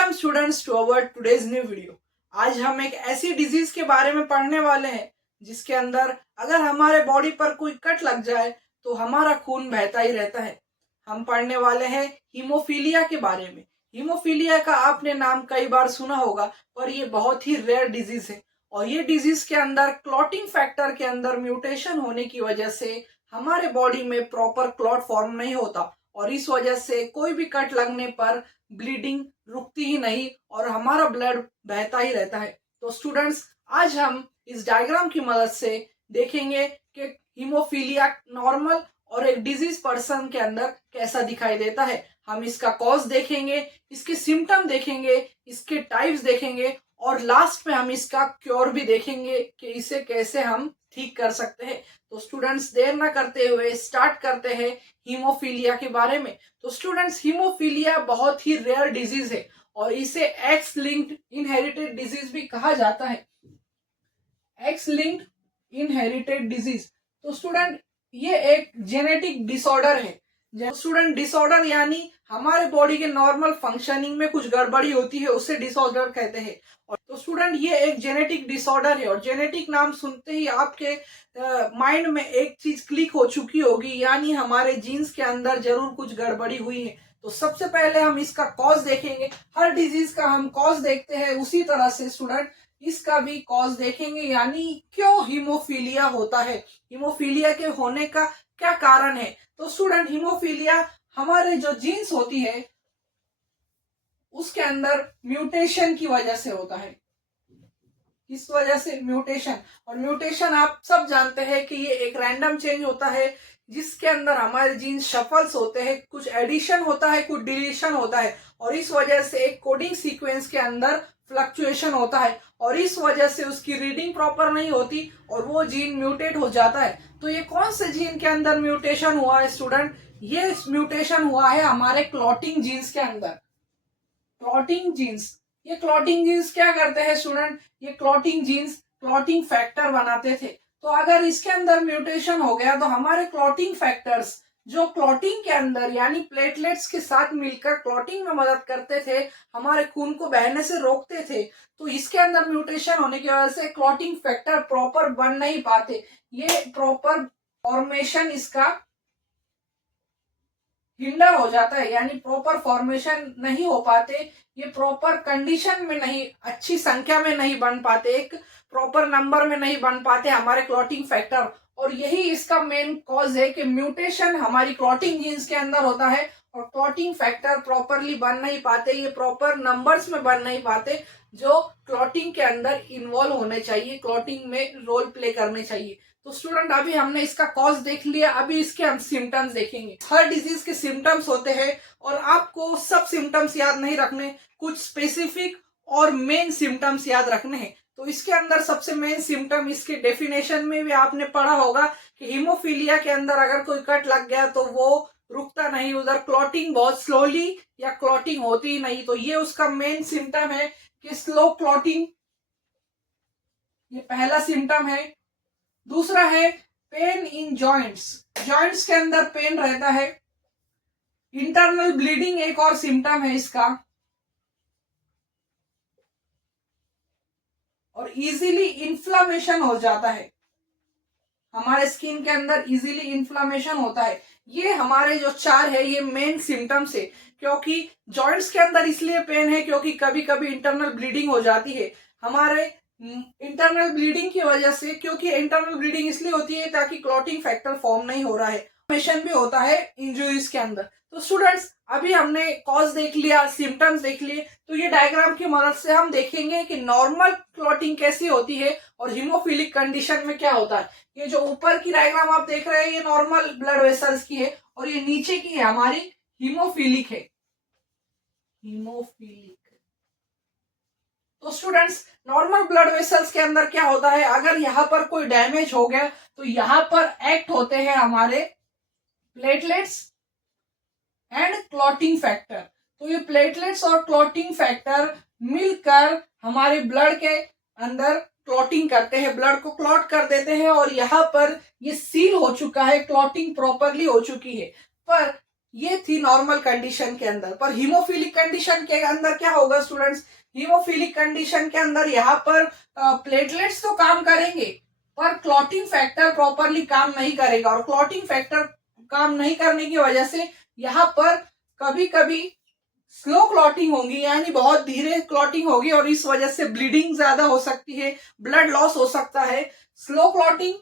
Welcome students to our today's new video. आज हम एक ऐसी डिजीज के बारे में पढ़ने वाले हैं जिसके अंदर अगर हमारे बॉडी पर कोई कट लग जाए तो हमारा खून बहता ही रहता है। हम पढ़ने वाले हैं हीमोफीलिया के बारे में। हीमोफीलिया का आपने नाम कई बार सुना होगा, पर यह बहुत ही रेयर डिजीज है और ये डिजीज के अंदर क्लॉटिंग फैक्टर के अंदर म्यूटेशन होने की वजह से हमारे बॉडी में प्रॉपर क्लॉट फॉर्म नहीं होता और इस वजह से कोई भी कट लगने पर ब्लीडिंग रुकती ही नहीं और हमारा ब्लड बहता ही रहता है। तो स्टूडेंट्स, आज हम इस डायग्राम की मदद से देखेंगे कि हीमोफीलिया नॉर्मल और एक डिजीज पर्सन के अंदर कैसा दिखाई देता है। हम इसका कॉज देखेंगे, इसके सिम्टम देखेंगे, इसके टाइप्स देखेंगे और लास्ट में हम इसका क्योर भी देखेंगे कि इसे कैसे हम ठीक कर सकते हैं। तो स्टूडेंट्स, देर ना करते हुए स्टार्ट करते हैं हीमोफीलिया के बारे में। तो स्टूडेंट्स, हीमोफीलिया बहुत ही रेयर डिजीज है और इसे एक्स लिंक्ड इनहेरिटेड डिजीज भी कहा जाता है। X linked inherited disease. तो स्टूडेंट, ये एक जेनेटिक डिसऑर्डर है। स्टूडेंट, डिसऑर्डर यानी हमारे बॉडी के नॉर्मल फंक्शनिंग में कुछ गड़बड़ी होती है, उसे डिसऑर्डर कहते हैं। और तो स्टूडेंट, ये एक जेनेटिक डिसऑर्डर है और जेनेटिक नाम सुनते ही आपके माइंड में एक चीज क्लिक हो चुकी होगी, यानी हमारे जीन्स के अंदर जरूर कुछ गड़बड़ी हुई है। तो सबसे पहले हम इसका कॉज देखेंगे। हर डिजीज का हम कॉज देखते हैं, उसी तरह से स्टूडेंट इसका भी कॉज देखेंगे, यानी क्यों हीमोफीलिया होता है, हीमोफीलिया के होने का क्या कारण है। तो स्टूडेंट, हीमोफीलिया हमारे जो जीन्स होती है उसके अंदर म्यूटेशन की वजह से होता है। इस वजह से म्यूटेशन, और म्यूटेशन आप सब जानते हैं कि ये एक रैंडम चेंज होता है जिसके अंदर हमारे जीन्स शफल्स होते हैं, कुछ एडिशन होता है, कुछ डिलीशन होता है और इस वजह से एक कोडिंग सीक्वेंस के अंदर फ्लक्चुएशन होता है और इस वजह से उसकी रीडिंग प्रॉपर नहीं होती और वो जीन म्यूटेट हो जाता है। तो ये कौन से जीन के अंदर म्यूटेशन हुआ है स्टूडेंट? ये म्यूटेशन हुआ है हमारे क्लॉटिंग जीन्स के अंदर। क्लॉटिंग जीन्स, ये क्लॉटिंग जीन्स क्या करते हैं स्टूडेंट? ये क्लॉटिंग जीन्स क्लॉटिंग फैक्टर बनाते थे। तो अगर इसके अंदर म्यूटेशन हो गया तो हमारे क्लॉटिंग फैक्टर्स जो क्लॉटिंग के अंदर यानी प्लेटलेट्स के साथ मिलकर क्लॉटिंग में मदद करते थे, हमारे खून को बहने से रोकते थे, तो इसके अंदर म्यूटेशन होने की वजह से क्लॉटिंग फैक्टर प्रॉपर बन नहीं पाते। ये प्रॉपर फॉर्मेशन इसका हिंडर हो जाता है, यानी प्रॉपर फॉर्मेशन नहीं हो पाते, ये प्रॉपर कंडीशन में नहीं, अच्छी संख्या में नहीं बन पाते, एक प्रॉपर नंबर में नहीं बन पाते हमारे क्लॉटिंग फैक्टर। और यही इसका मेन कॉज है कि म्यूटेशन हमारी क्लॉटिंग जीन्स के अंदर होता है और क्लॉटिंग फैक्टर प्रॉपरली बन नहीं पाते, ये प्रॉपर नंबर्स में बन नहीं पाते जो क्लॉटिंग के अंदर इन्वॉल्व होने चाहिए, क्लॉटिंग में रोल प्ले करने चाहिए। तो स्टूडेंट, अभी हमने इसका कॉज देख लिया, अभी इसके हम सिम्टम्स देखेंगे। हर डिजीज के सिम्टम्स होते हैं और आपको सब सिम्टम्स याद नहीं रखने, कुछ स्पेसिफिक और मेन सिम्टम्स याद रखने हैं। तो इसके अंदर सबसे मेन सिम्टम, इसके डेफिनेशन में भी आपने पढ़ा होगा कि हीमोफीलिया के अंदर अगर कोई कट लग गया तो वो रुकता नहीं, उधर क्लॉटिंग बहुत स्लोली या क्लॉटिंग होती ही नहीं। तो ये उसका मेन सिम्टम है कि स्लो क्लॉटिंग, ये पहला सिम्टम है। दूसरा है पेन इन जॉइंट्स, जॉइंट्स के अंदर पेन रहता है। इंटरनल ब्लीडिंग एक और सिम्टम है इसका। और इजीली इन्फ्लामेशन हो जाता है, हमारे स्किन के अंदर इजीली इन्फ्लामेशन होता है। ये हमारे जो चार है ये मेन सिम्टम्स है। क्योंकि जॉइंट्स के अंदर इसलिए पेन है क्योंकि कभी कभी इंटरनल ब्लीडिंग हो जाती है। हमारे इंटरनल ब्लीडिंग की वजह से, क्योंकि इंटरनल ब्लीडिंग इसलिए होती है ताकि क्लॉटिंग फैक्टर फॉर्म नहीं हो रहा है, इन्फ्लेमेशन भी होता है इंजुरीज के अंदर। तो स्टूडेंट्स, अभी हमने कॉज देख लिया, सिम्टम्स देख लिए, तो ये डायग्राम की मदद से हम देखेंगे कि नॉर्मल क्लॉटिंग कैसी होती है और हीमोफिलिक कंडीशन में क्या होता है। ये जो ऊपर की डायग्राम आप देख रहे हैं ये नॉर्मल ब्लड वेसल्स की है और ये नीचे की है हमारी हीमोफिलिक है, हीमोफिलिक। तो स्टूडेंट्स, नॉर्मल ब्लड वेसल्स के अंदर क्या होता है, अगर यहाँ पर कोई डैमेज हो गया तो यहाँ पर एक्ट होते हैं हमारे प्लेटलेट्स एंड क्लॉटिंग फैक्टर। तो ये प्लेटलेट्स और क्लॉटिंग फैक्टर मिलकर हमारे ब्लड के अंदर क्लॉटिंग करते हैं, ब्लड को क्लॉट कर देते हैं और यहाँ पर ये सील हो चुका है, क्लॉटिंग प्रॉपरली हो चुकी है। पर ये थी नॉर्मल कंडीशन के अंदर। पर हीमोफिलिक कंडीशन के अंदर क्या होगा स्टूडेंट्स, हीमोफिलिक कंडीशन के अंदर यहाँ पर प्लेटलेट्स तो काम करेंगे पर क्लॉटिंग फैक्टर प्रॉपरली काम नहीं करेगा, और क्लॉटिंग फैक्टर काम नहीं करने की वजह से यहाँ पर कभी कभी स्लो क्लॉटिंग होगी, यानी बहुत धीरे क्लॉटिंग होगी, और इस वजह से ब्लीडिंग ज्यादा हो सकती है, ब्लड लॉस हो सकता है। स्लो क्लॉटिंग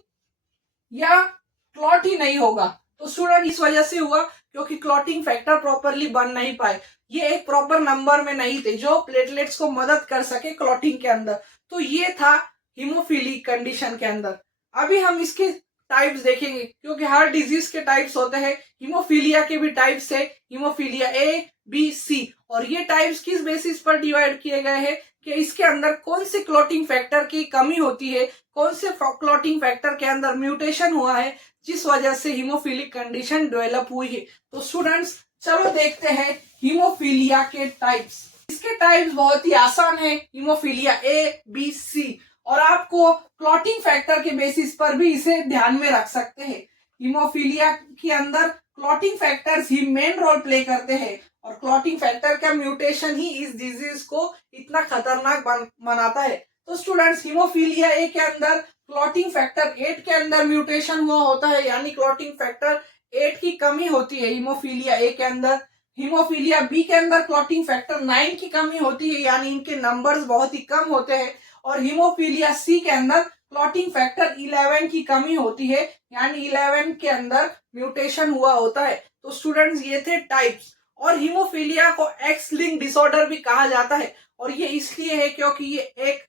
या क्लॉट ही नहीं होगा। तो स्टूडेंट इस वजह से हुआ क्योंकि क्लॉटिंग फैक्टर प्रॉपरली बन नहीं पाए, ये एक प्रॉपर नंबर में नहीं थे जो प्लेटलेट्स को मदद कर सके क्लॉटिंग के अंदर। तो ये था हीमोफिलिक कंडीशन के अंदर। अभी हम इसके टाइप्स देखेंगे क्योंकि हर डिजीज के टाइप्स होते हैं, हीमोफीलिया के भी टाइप्स है, हीमोफीलिया ए बी सी। और ये टाइप्स किस बेसिस पर डिवाइड किए गए हैं कि इसके अंदर कौन से क्लॉटिंग फैक्टर की कमी होती है, कौन से क्लॉटिंग फैक्टर के अंदर म्यूटेशन हुआ है जिस वजह से हीमोफिलिक कंडीशन डेवलप हुई है। तो स्टूडेंट्स चलो देखते हैं हीमोफीलिया के टाइप्स। इसके टाइप्स बहुत ही आसान है, हीमोफीलिया ए बी सी, और आपको क्लॉटिंग फैक्टर के बेसिस पर भी इसे ध्यान में रख सकते हैं। हीमोफीलिया के अंदर क्लॉटिंग फैक्टर्स ही मेन रोल प्ले करते हैं, और क्लॉटिंग फैक्टर का म्यूटेशन ही इस डिजीज को इतना खतरनाक बनाता है। तो स्टूडेंट्स हीमोफीलिया ए के अंदर क्लॉटिंग फैक्टर 8 के अंदर म्यूटेशन हुआ होता है, यानी क्लॉटिंग फैक्टर 8 की कमी होती है हीमोफीलिया ए के अंदर। हीमोफीलिया बी के अंदर क्लॉटिंग फैक्टर 9 की कमी होती है, यानी इनके नंबर्स बहुत ही कम होते हैं। और हीमोफीलिया सी के अंदर क्लॉटिंग फैक्टर 11 की कमी होती है, यानी 11 के अंदर म्यूटेशन हुआ होता है। तो स्टूडेंट्स ये थे टाइप्स। और हीमोफीलिया को एक्स लिंक डिसऑर्डर भी कहा जाता है, और ये इसलिए है क्योंकि ये एक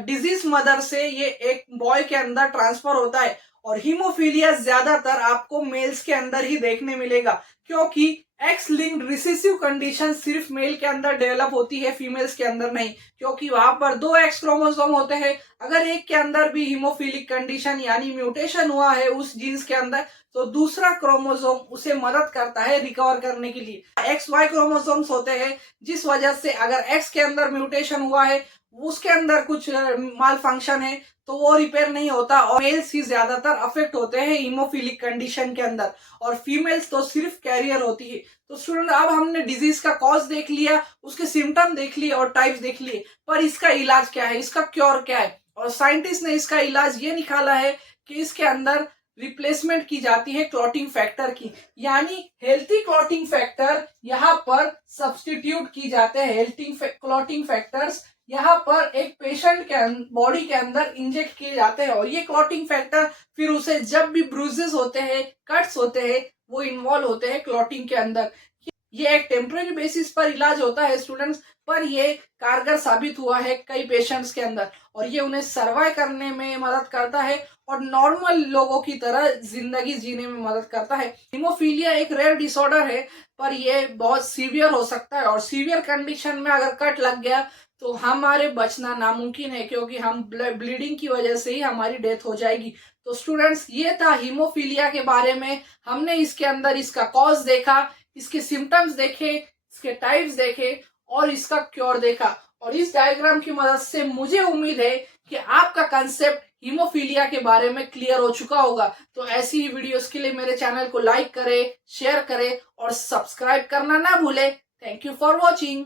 डिजीज मदर से ये एक बॉय के अंदर ट्रांसफर होता है। और हीमोफीलिया ज्यादातर आपको मेल्स के अंदर ही देखने मिलेगा, क्योंकि एक्स लिंक्ड रिसेसिव कंडीशन सिर्फ मेल के अंदर डेवलप होती है, फीमेल्स के अंदर नहीं, क्योंकि वहां पर 2 एक्स क्रोमोसोम होते हैं। अगर एक के अंदर भी हीमोफिलिक कंडीशन यानी म्यूटेशन हुआ है उस जीन्स के अंदर, तो दूसरा क्रोमोसोम उसे मदद करता है रिकवर करने के लिए। एक्स वाई क्रोमोसोम्स होते हैं, जिस वजह से अगर एक्स के अंदर म्यूटेशन हुआ है, उसके अंदर कुछ माल फंक्शन है, तो वो रिपेयर नहीं होता, और मेल्स ही ज्यादातर अफेक्ट होते हैं हीमोफिलिक कंडीशन के अंदर, और फीमेल्स तो सिर्फ कैरियर होती है। तो स्टूडेंट अब हमने डिजीज का कॉज देख लिया, उसके सिम्टम देख लिए और टाइप्स देख लिए, पर इसका इलाज क्या है, इसका क्योर क्या है। और साइंटिस्ट ने इसका इलाज ये निकाला है कि इसके अंदर रिप्लेसमेंट की जाती है क्लॉटिंग फैक्टर की, यानी हेल्थी क्लॉटिंग फैक्टर यहाँ पर सब्स्टिट्यूट की जाते हैं। हेल्थी क्लॉटिंग फैक्टर्स यहाँ पर एक पेशेंट के बॉडी के अंदर इंजेक्ट किए जाते हैं, और ये क्लॉटिंग फैक्टर फिर उसे जब भी ब्रूजेस होते हैं, कट्स होते हैं, वो इन्वॉल्व होते हैं क्लॉटिंग के अंदर। ये एक टेम्परेरी बेसिस पर इलाज होता है स्टूडेंट्स, पर ये कारगर साबित हुआ है कई पेशेंट्स के अंदर, और ये उन्हें सर्वाइव करने में मदद करता है और नॉर्मल लोगों की तरह जिंदगी जीने में मदद करता है। हीमोफीलिया एक रेयर डिसऑर्डर है, पर ये बहुत सीवियर हो सकता है, और सीवियर कंडीशन में अगर कट लग गया तो हमारे बचना नामुमकिन है, क्योंकि हम ब्लीडिंग की वजह से ही हमारी डेथ हो जाएगी। तो स्टूडेंट्स ये था हीमोफीलिया के बारे में। हमने इसके अंदर इसका कॉज देखा, इसके सिम्टम्स देखे, इसके टाइप्स देखे और इसका क्योर देखा। और इस डायग्राम की मदद से मुझे उम्मीद है कि आपका कंसेप्ट हीमोफीलिया के बारे में क्लियर हो चुका होगा। तो ऐसी ही वीडियोस के लिए मेरे चैनल को लाइक करें, शेयर करें और सब्सक्राइब करना ना भूलें। Thank you for watching.